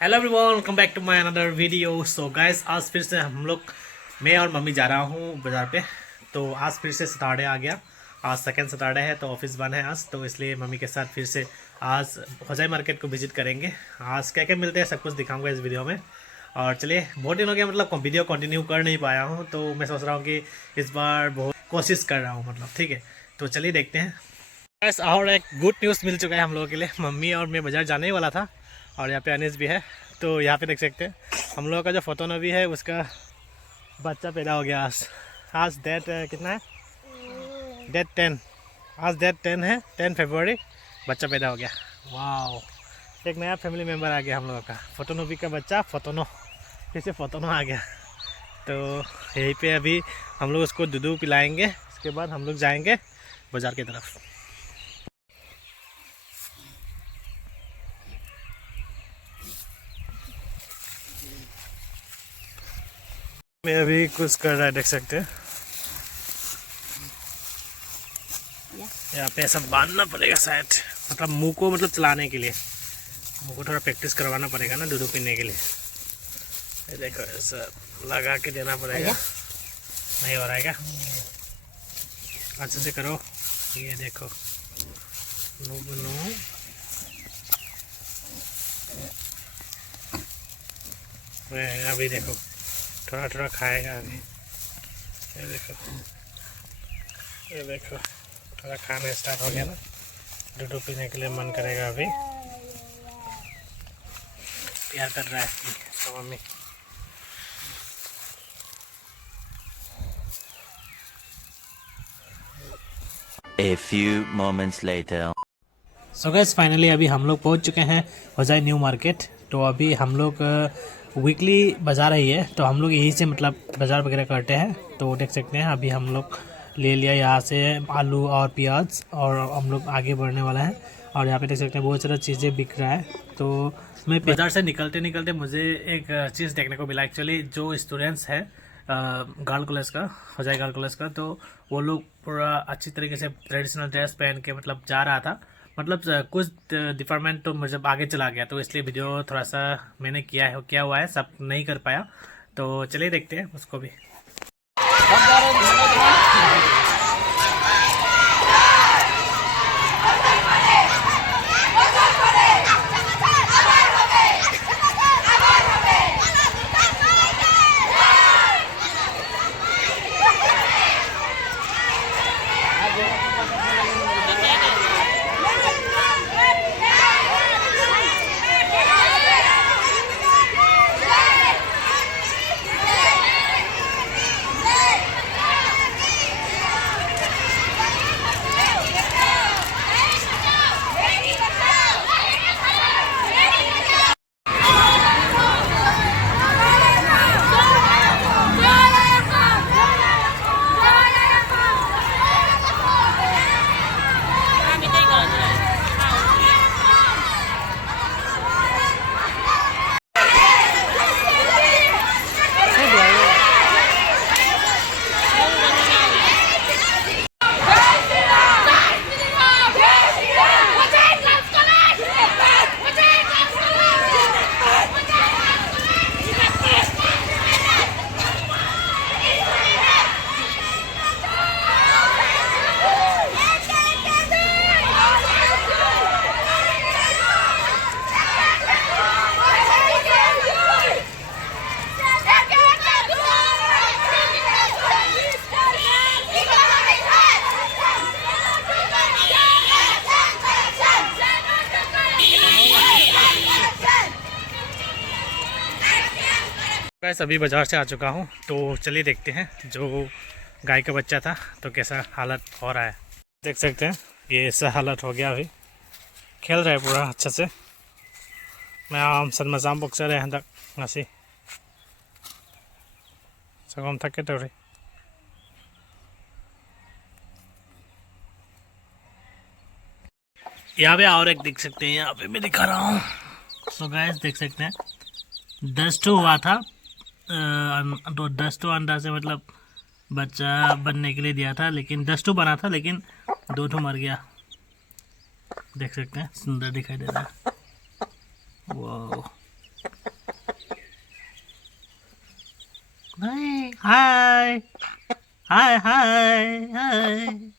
Hello everyone, welcome back to my another video. So guys, आज फिर से हम लोग मैं और मम्मी जा रहा हूँ बाज़ार पे। तो आज फिर से सैटरडे आ गया। आज सेकंड सैटरडे है तो ऑफिस बंद है आज, तो इसलिए मम्मी के साथ फिर से आज होजाई मार्केट को विजिट करेंगे। आज क्या क्या मिलते हैं सब कुछ दिखाऊंगा इस वीडियो में। और चलिए, बहुत दिन हो गया मतलब वीडियो कंटिन्यू कर नहीं पाया हूँ, तो मैं सोच रहा हूँ कि इस बार बहुत कोशिश कर रहा हूँ मतलब। ठीक है, तो चलिए देखते हैं। बस, और एक गुड न्यूज़ मिल चुका है हम लोगों के लिए। मम्मी और मैं बाज़ार जाने ही वाला था और यहाँ पे अनीस भी है। तो यहाँ पे देख सकते हैं हम लोगों का जो फोटो नबी है उसका बच्चा पैदा हो गया आज। आज डेट कितना है? डेट 10। आज डेट 10 है, 10 फरवरी। बच्चा पैदा हो गया। वाह, एक नया फैमिली मेम्बर आ गया हम लोगों का। फोटो नबी का बच्चा फोटोनो, फिर से फोटोनो आ गया। तो यहीं पे अभी हम लोग उसको दूध पिलाएंगे, इसके बाद हम लोग जाएंगे बाज़ार की तरफ। मैं अभी कुछ कर रहा है, देख सकते हैं। यहाँ पे ऐसा बांधना पड़ेगा शायद, मतलब मुंह को मतलब चलाने के लिए। मुंह को थोड़ा प्रैक्टिस करवाना पड़ेगा ना दूध पीने के लिए। ये देखो, ऐसा लगा के देना पड़ेगा। नहीं हो रहा है क्या? अच्छे से करो। ये देखो, नो नो, अभी देखो थोड़ा थोड़ा खाएगा अभी। ये देखो, ये देखो थोड़ा खाना स्टार्ट हो गया ना। दूध पीने के लिए मन करेगा अभी। प्यार कर रहा है इसको mummy. A few moments later. So guys, finally अभी हम लोग पहुंच चुके हैं होजाई न्यू मार्केट। तो अभी हम लोग वीकली बाज़ार ही है, तो हम लोग यहीं से मतलब बाज़ार वगैरह करते हैं। तो देख सकते हैं अभी हम लोग ले लिया यहाँ से आलू और प्याज, और हम लोग आगे बढ़ने वाला है। और यहाँ पे देख सकते हैं बहुत सारा चीज़ें बिक रहा है। तो मैं बाज़ार से निकलते निकलते मुझे एक चीज़ देखने को मिला। एक्चुअली जो स्टूडेंट्स है गर्ल कॉलेज का, होजाई गर्ल कॉलेज का, तो वो लोग पूरा अच्छी तरीके से ट्रेडिशनल ड्रेस पहन के मतलब जा रहा था। मतलब कुछ डिपार्टमेंट तो मतलब आगे चला गया, तो इसलिए वीडियो थोड़ा सा मैंने किया हुआ है, सब नहीं कर पाया। तो चलिए देखते हैं उसको भी। गाइस, अभी बाज़ार से आ चुका हूँ, तो चलिए देखते हैं जो गाय का बच्चा था तो कैसा हालत हो रहा है। देख सकते हैं ये ऐसा हालत हो गया। अभी खेल रहा है पूरा अच्छे से। मैं सनमजाम बक्सर है हंदक ngasi सगम थके तो रही। यहाँ पे और एक देख सकते हैं, यहाँ पे मैं दिखा रहा हूँ। सो गाइस, देख सकते हैं 10 ठो हुआ था। तो 10 ठो अंडा से मतलब बच्चा बनने के लिए दिया था, लेकिन 10 ठो बना था, लेकिन 2 ठो मर गया। देख सकते हैं, सुंदर दिखाई दे रहा है। वाह। हाय हाय हाय हाय